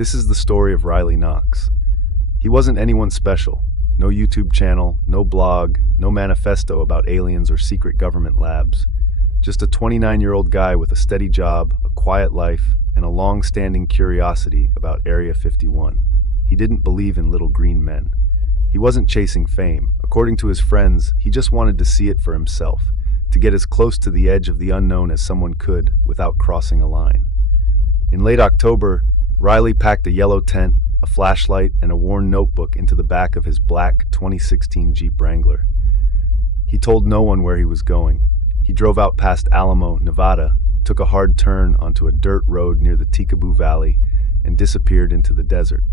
This is the story of Riley Knox. He wasn't anyone special. No YouTube channel, no blog, no manifesto about aliens or secret government labs. Just a 29-year-old guy with a steady job, a quiet life, and a long-standing curiosity about Area 51. He didn't believe in little green men. He wasn't chasing fame. According to his friends, he just wanted to see it for himself, to get as close to the edge of the unknown as someone could without crossing a line. In late October, Riley packed a yellow tent, a flashlight, and a worn notebook into the back of his black 2016 Jeep Wrangler. He told no one where he was going. He drove out past Alamo, Nevada, took a hard turn onto a dirt road near the Tikaboo Valley, and disappeared into the desert.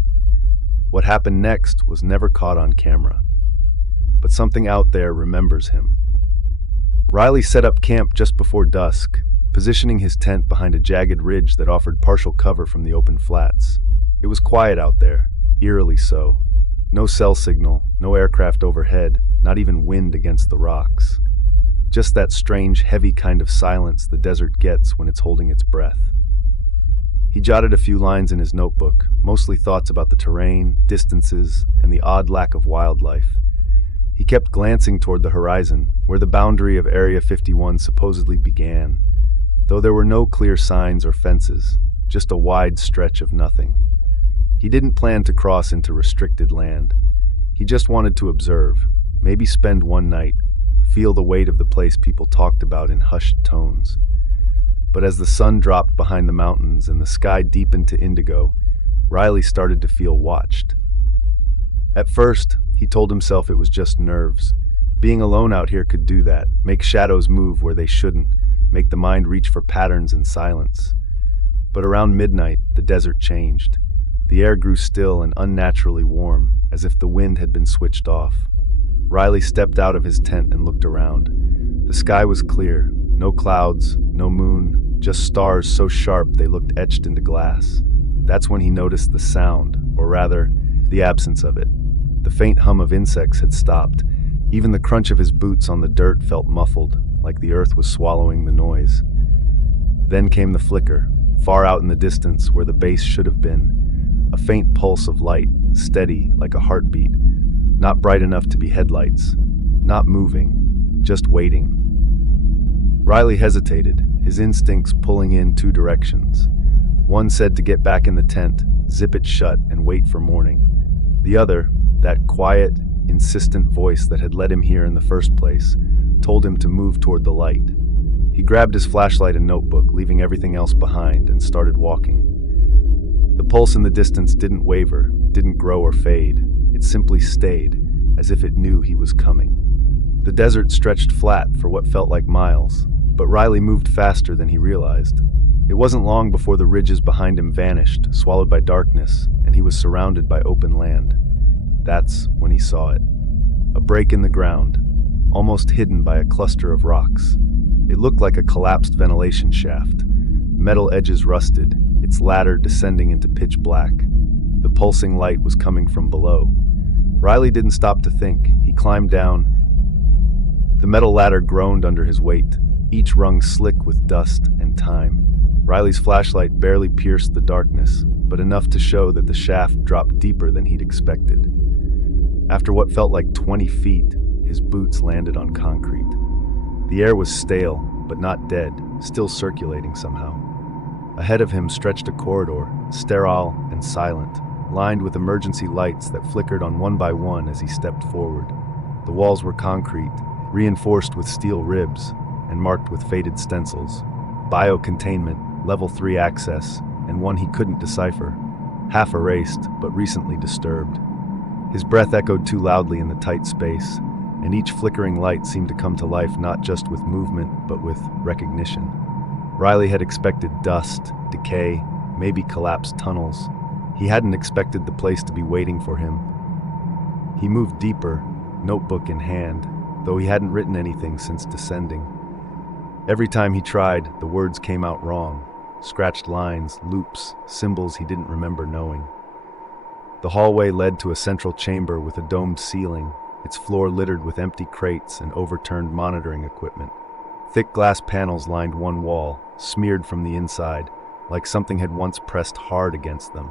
What happened next was never caught on camera. But something out there remembers him. Riley set up camp just before dusk, positioning his tent behind a jagged ridge that offered partial cover from the open flats. It was quiet out there, eerily so. No cell signal, no aircraft overhead, not even wind against the rocks. Just that strange, heavy kind of silence the desert gets when it's holding its breath. He jotted a few lines in his notebook, mostly thoughts about the terrain, distances, and the odd lack of wildlife. He kept glancing toward the horizon, where the boundary of Area 51 supposedly began, though there were no clear signs or fences, just a wide stretch of nothing. He didn't plan to cross into restricted land. He just wanted to observe, maybe spend one night, feel the weight of the place people talked about in hushed tones. But as the sun dropped behind the mountains and the sky deepened to indigo, Riley started to feel watched. At first, he told himself it was just nerves. Being alone out here could do that, make shadows move where they shouldn't, make the mind reach for patterns and silence. But around midnight, the desert changed. The air grew still and unnaturally warm, as if the wind had been switched off. Riley stepped out of his tent and looked around. The sky was clear, no clouds, no moon, just stars so sharp they looked etched into glass. That's when he noticed the sound, or rather, the absence of it. The faint hum of insects had stopped. Even the crunch of his boots on the dirt felt muffled, like the earth was swallowing the noise. Then came the flicker, far out in the distance where the base should have been. A faint pulse of light, steady like a heartbeat, not bright enough to be headlights, not moving, just waiting. Riley hesitated, his instincts pulling in two directions. One said to get back in the tent, zip it shut, and wait for morning. The other, that quiet, insistent voice that had led him here in the first place, told him to move toward the light. He grabbed his flashlight and notebook, leaving everything else behind, and started walking. The pulse in the distance didn't waver, didn't grow or fade. It simply stayed, as if it knew he was coming. The desert stretched flat for what felt like miles, but Riley moved faster than he realized. It wasn't long before the ridges behind him vanished, swallowed by darkness, and he was surrounded by open land. That's when he saw it. A break in the ground, almost hidden by a cluster of rocks. It looked like a collapsed ventilation shaft. Metal edges rusted, its ladder descending into pitch black. The pulsing light was coming from below. Riley didn't stop to think. He climbed down. The metal ladder groaned under his weight, each rung slick with dust and time. Riley's flashlight barely pierced the darkness, but enough to show that the shaft dropped deeper than he'd expected. After what felt like 20 feet, his boots landed on concrete. The air was stale, but not dead, still circulating somehow. Ahead of him stretched a corridor, sterile and silent, lined with emergency lights that flickered on one by one as he stepped forward. The walls were concrete, reinforced with steel ribs, and marked with faded stencils. Biocontainment, Level 3 access, and one he couldn't decipher. Half erased, but recently disturbed. His breath echoed too loudly in the tight space, and each flickering light seemed to come to life not just with movement, but with recognition. Riley had expected dust, decay, maybe collapsed tunnels. He hadn't expected the place to be waiting for him. He moved deeper, notebook in hand, though he hadn't written anything since descending. Every time he tried, the words came out wrong. Scratched lines, loops, symbols he didn't remember knowing. The hallway led to a central chamber with a domed ceiling, its floor littered with empty crates and overturned monitoring equipment. Thick glass panels lined one wall, smeared from the inside, like something had once pressed hard against them.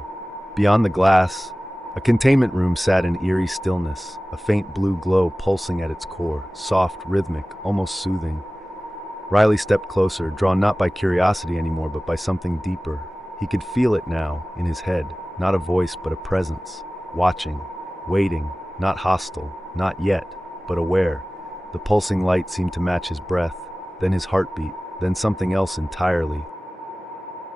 Beyond the glass, a containment room sat in eerie stillness, a faint blue glow pulsing at its core, soft, rhythmic, almost soothing. Riley stepped closer, drawn not by curiosity anymore, but by something deeper. He could feel it now, in his head, not a voice, but a presence, watching, waiting, not hostile, not yet, but aware. The pulsing light seemed to match his breath, then his heartbeat, then something else entirely.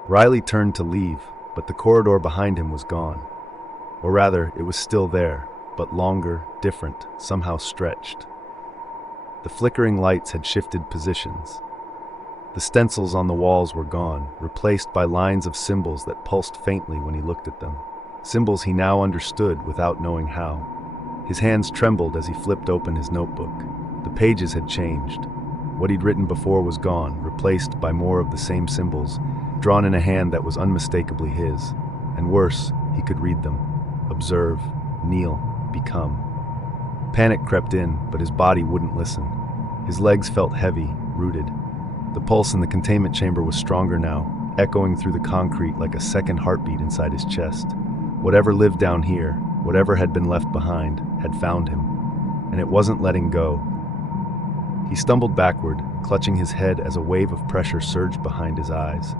Riley turned to leave, but the corridor behind him was gone. Or rather, it was still there, but longer, different, somehow stretched. The flickering lights had shifted positions. The stencils on the walls were gone, replaced by lines of symbols that pulsed faintly when he looked at them. Symbols he now understood without knowing how. His hands trembled as he flipped open his notebook. The pages had changed. What he'd written before was gone, replaced by more of the same symbols, drawn in a hand that was unmistakably his. And worse, he could read them. Observe, kneel, become. Panic crept in, but his body wouldn't listen. His legs felt heavy, rooted. The pulse in the containment chamber was stronger now, echoing through the concrete like a second heartbeat inside his chest. Whatever lived down here, whatever had been left behind, had found him, and it wasn't letting go. He stumbled backward, clutching his head as a wave of pressure surged behind his eyes.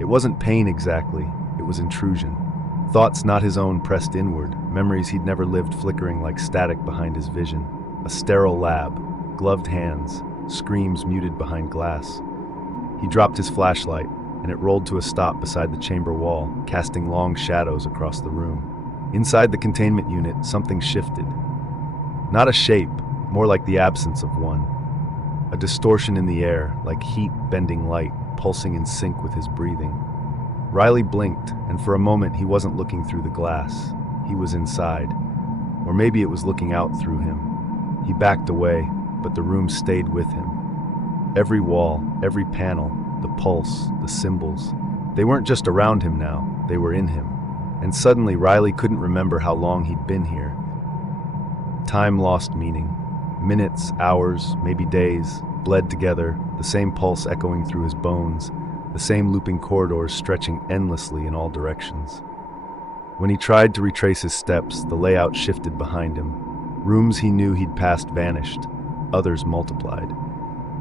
It wasn't pain exactly, it was intrusion. Thoughts not his own pressed inward, memories he'd never lived flickering like static behind his vision. A sterile lab, gloved hands, screams muted behind glass. He dropped his flashlight, and it rolled to a stop beside the chamber wall, casting long shadows across the room. Inside the containment unit, something shifted. Not a shape, more like the absence of one. A distortion in the air, like heat bending light, pulsing in sync with his breathing. Riley blinked, and for a moment he wasn't looking through the glass. He was inside. Or maybe it was looking out through him. He backed away, but the room stayed with him. Every wall, every panel, the pulse, the symbols. They weren't just around him now, they were in him. And suddenly Riley couldn't remember how long he'd been here. Time lost meaning. Minutes, hours, maybe days, bled together, the same pulse echoing through his bones, the same looping corridors stretching endlessly in all directions. When he tried to retrace his steps, the layout shifted behind him. Rooms he knew he'd passed vanished, others multiplied.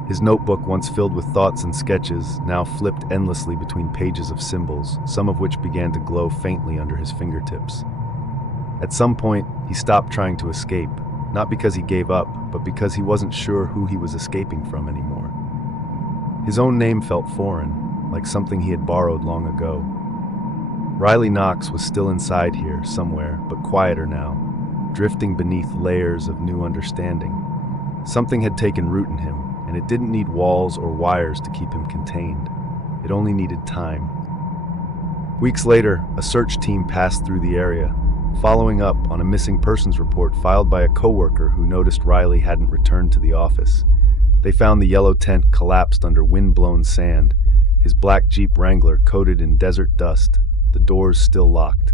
His notebook, once filled with thoughts and sketches, now flipped endlessly between pages of symbols, some of which began to glow faintly under his fingertips. At some point, he stopped trying to escape, not because he gave up, but because he wasn't sure who he was escaping from anymore. His own name felt foreign, like something he had borrowed long ago. Riley Knox was still inside here, somewhere, but quieter now, drifting beneath layers of new understanding. Something had taken root in him, and it didn't need walls or wires to keep him contained. It only needed time. Weeks later, a search team passed through the area, following up on a missing persons report filed by a coworker who noticed Riley hadn't returned to the office. They found the yellow tent collapsed under wind-blown sand, his black Jeep Wrangler coated in desert dust, the doors still locked.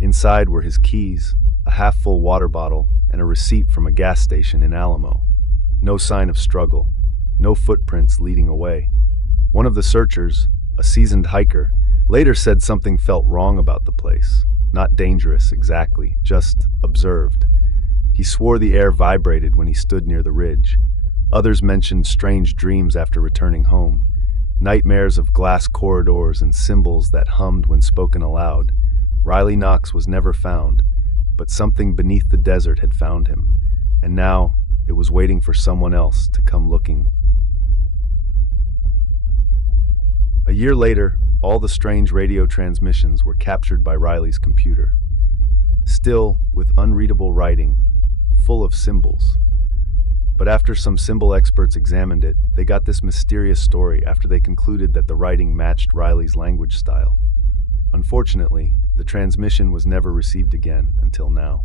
Inside were his keys, a half-full water bottle, and a receipt from a gas station in Alamo. No sign of struggle, no footprints leading away. One of the searchers, a seasoned hiker, later said something felt wrong about the place. Not dangerous exactly, just observed. He swore the air vibrated when he stood near the ridge. Others mentioned strange dreams after returning home. Nightmares of glass corridors and symbols that hummed when spoken aloud. Riley Knox was never found, but something beneath the desert had found him, and now it was waiting for someone else to come looking. A year later, all the strange radio transmissions were captured by Riley's computer. Still, with unreadable writing, full of symbols. But after some symbol experts examined it, they got this mysterious story after they concluded that the writing matched Riley's language style. Unfortunately, the transmission was never received again until now.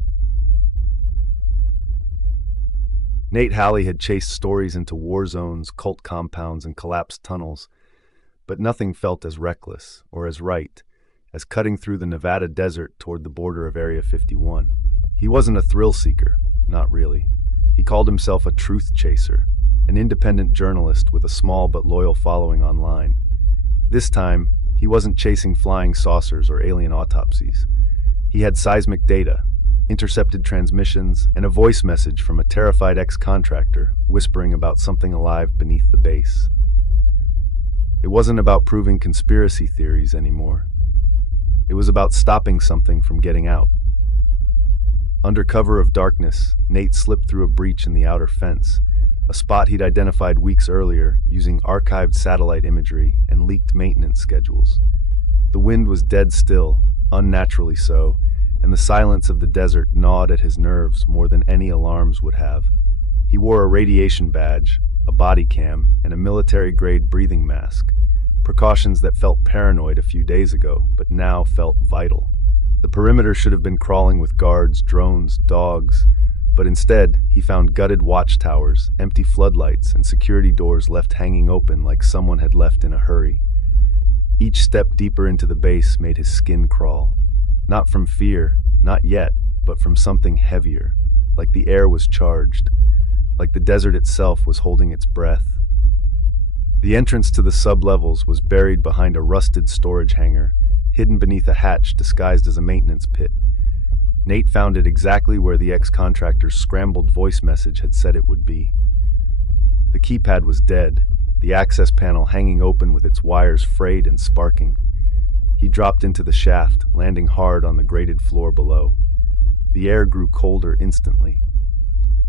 Nate Halley had chased stories into war zones, cult compounds, and collapsed tunnels, but nothing felt as reckless or as right as cutting through the Nevada desert toward the border of Area 51. He wasn't a thrill seeker, not really. He called himself a truth chaser, an independent journalist with a small but loyal following online. This time, He wasn't chasing flying saucers or alien autopsies. He had seismic data, intercepted transmissions, and a voice message from a terrified ex-contractor whispering about something alive beneath the base. It wasn't about proving conspiracy theories anymore. It was about stopping something from getting out. Under cover of darkness, Nate slipped through a breach in the outer fence, a spot he'd identified weeks earlier using archived satellite imagery and leaked maintenance schedules. The wind was dead still, unnaturally so, and the silence of the desert gnawed at his nerves more than any alarms would have. He wore a radiation badge, a body cam, and a military-grade breathing mask, precautions that felt paranoid a few days ago, but now felt vital. The perimeter should have been crawling with guards, drones, dogs, but instead, he found gutted watchtowers, empty floodlights, and security doors left hanging open like someone had left in a hurry. Each step deeper into the base made his skin crawl. Not from fear, not yet, but from something heavier, like the air was charged, like the desert itself was holding its breath. The entrance to the sublevels was buried behind a rusted storage hangar, hidden beneath a hatch disguised as a maintenance pit. Nate found it exactly where the ex-contractor's scrambled voice message had said it would be. The keypad was dead, the access panel hanging open with its wires frayed and sparking. He dropped into the shaft, landing hard on the grated floor below. The air grew colder instantly.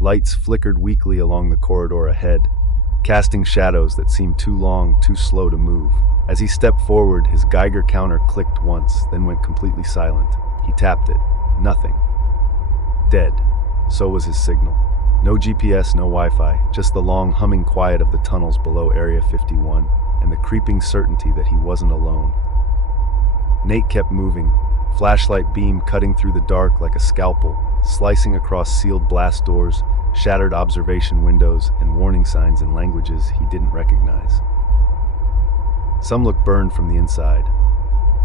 Lights flickered weakly along the corridor ahead, casting shadows that seemed too long, too slow to move. As he stepped forward, his Geiger counter clicked once, then went completely silent. He tapped it. Nothing. Dead. So was his signal. No GPS, no Wi-Fi, just the long humming quiet of the tunnels below Area 51, and the creeping certainty that he wasn't alone. Nate kept moving, flashlight beam cutting through the dark like a scalpel, slicing across sealed blast doors, shattered observation windows, and warning signs in languages he didn't recognize. Some looked burned from the inside.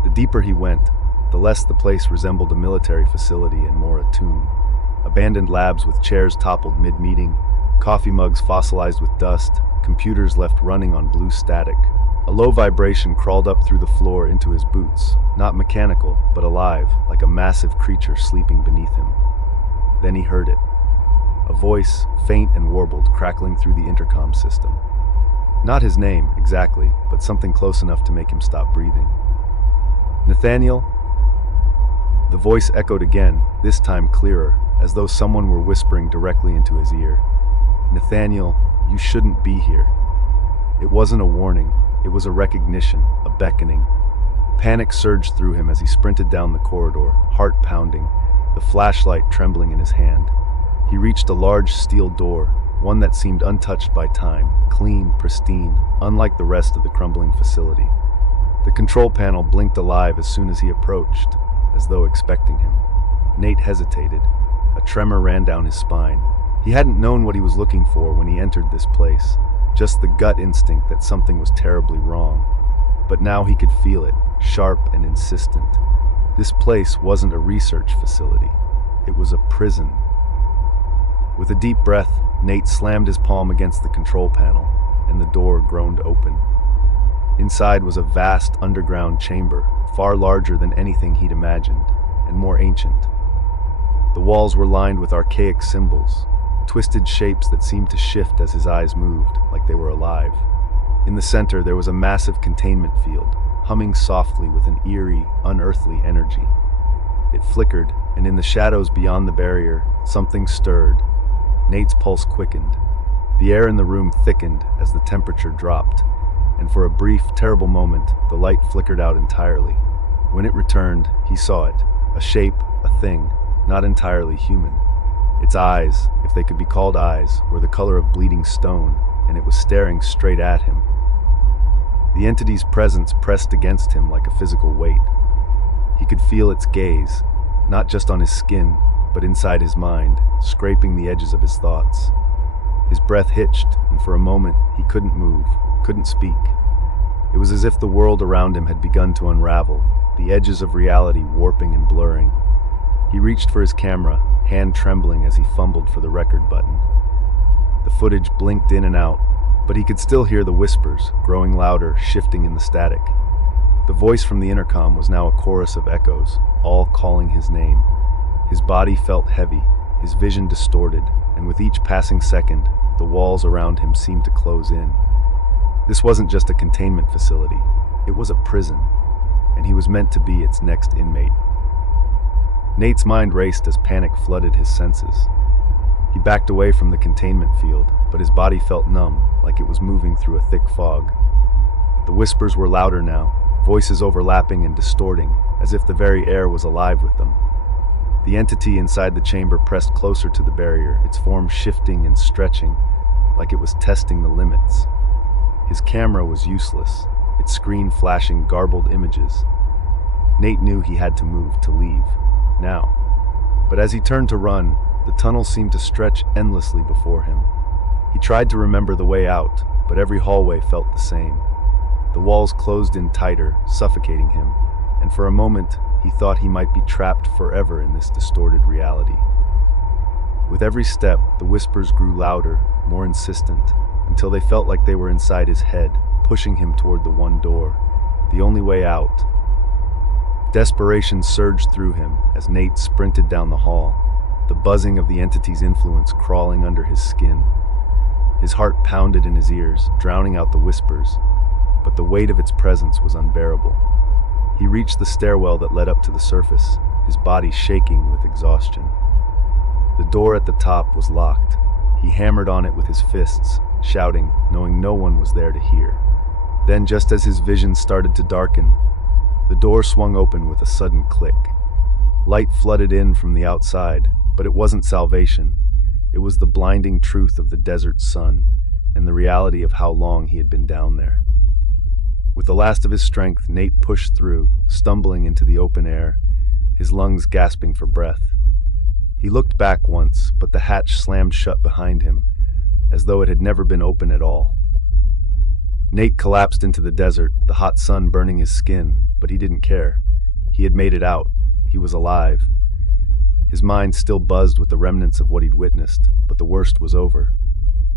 The deeper he went, the less the place resembled a military facility and more a tomb. Abandoned labs with chairs toppled mid-meeting, coffee mugs fossilized with dust, computers left running on blue static. A low vibration crawled up through the floor into his boots, not mechanical, but alive, like a massive creature sleeping beneath him. Then he heard it. A voice, faint and warbled, crackling through the intercom system. Not his name, exactly, but something close enough to make him stop breathing. "Nathaniel?" The voice echoed again, this time clearer, as though someone were whispering directly into his ear. "Nathaniel, you shouldn't be here." It wasn't a warning, it was a recognition, a beckoning. Panic surged through him as he sprinted down the corridor, heart pounding, the flashlight trembling in his hand. He reached a large steel door, one that seemed untouched by time, clean, pristine, unlike the rest of the crumbling facility. The control panel blinked alive as soon as he approached, as though expecting him. Nate hesitated. A tremor ran down his spine. He hadn't known what he was looking for when he entered this place, just the gut instinct that something was terribly wrong. But now he could feel it, sharp and insistent. This place wasn't a research facility. It was a prison. With a deep breath, Nate slammed his palm against the control panel, and the door groaned open. Inside was a vast underground chamber, far larger than anything he'd imagined, and more ancient. The walls were lined with archaic symbols, twisted shapes that seemed to shift as his eyes moved, like they were alive. In the center, there was a massive containment field, humming softly with an eerie, unearthly energy. It flickered, and in the shadows beyond the barrier, something stirred. Nate's pulse quickened. The air in the room thickened as the temperature dropped, and for a brief, terrible moment, the light flickered out entirely. When it returned, he saw it, a shape, a thing, not entirely human. Its eyes, if they could be called eyes, were the color of bleeding stone, and it was staring straight at him. The entity's presence pressed against him like a physical weight. He could feel its gaze, not just on his skin, but inside his mind, scraping the edges of his thoughts. His breath hitched, and for a moment he couldn't move, couldn't speak. It was as if the world around him had begun to unravel, the edges of reality warping and blurring. He reached for his camera, hand trembling as he fumbled for the record button. The footage blinked in and out, but he could still hear the whispers, growing louder, shifting in the static. The voice from the intercom was now a chorus of echoes, all calling his name. His body felt heavy, his vision distorted, and with each passing second, the walls around him seemed to close in. This wasn't just a containment facility, it was a prison, and he was meant to be its next inmate. Nate's mind raced as panic flooded his senses. He backed away from the containment field, but his body felt numb, like it was moving through a thick fog. The whispers were louder now, voices overlapping and distorting, as if the very air was alive with them. The entity inside the chamber pressed closer to the barrier, its form shifting and stretching, like it was testing the limits. His camera was useless, its screen flashing garbled images. Nate knew he had to move, to leave, now. But as he turned to run, the tunnel seemed to stretch endlessly before him. He tried to remember the way out, but every hallway felt the same. The walls closed in tighter, suffocating him, and for a moment, he thought he might be trapped forever in this distorted reality. With every step, the whispers grew louder, more insistent, until they felt like they were inside his head, pushing him toward the one door, the only way out. Desperation surged through him as Nate sprinted down the hall, the buzzing of the entity's influence crawling under his skin. His heart pounded in his ears, drowning out the whispers, but the weight of its presence was unbearable. He reached the stairwell that led up to the surface, his body shaking with exhaustion. The door at the top was locked. He hammered on it with his fists, shouting, knowing no one was there to hear. Then, just as his vision started to darken, the door swung open with a sudden click. Light flooded in from the outside, but it wasn't salvation. It was the blinding truth of the desert sun, and the reality of how long he had been down there. With the last of his strength, Nate pushed through, stumbling into the open air, his lungs gasping for breath. He looked back once, but the hatch slammed shut behind him, as though it had never been open at all. Nate collapsed into the desert, the hot sun burning his skin, but he didn't care. He had made it out. He was alive. His mind still buzzed with the remnants of what he'd witnessed, but the worst was over.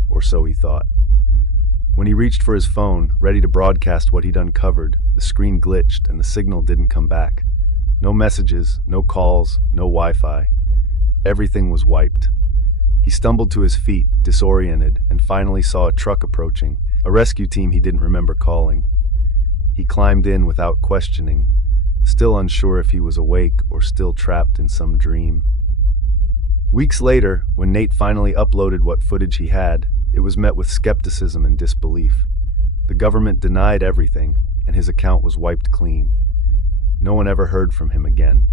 Or so he thought. When he reached for his phone, ready to broadcast what he'd uncovered, the screen glitched and the signal didn't come back. No messages, no calls, no Wi-Fi. Everything was wiped. He stumbled to his feet, disoriented, and finally saw a truck approaching, a rescue team he didn't remember calling. He climbed in without questioning, still unsure if he was awake or still trapped in some dream. Weeks later, when Nate finally uploaded what footage he had, it was met with skepticism and disbelief. The government denied everything, and his account was wiped clean. No one ever heard from him again.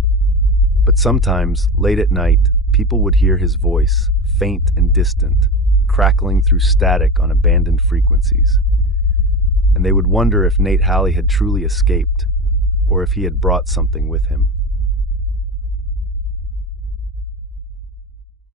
But sometimes, late at night, people would hear his voice, faint and distant, crackling through static on abandoned frequencies. And they would wonder if Nate Halley had truly escaped, or if he had brought something with him.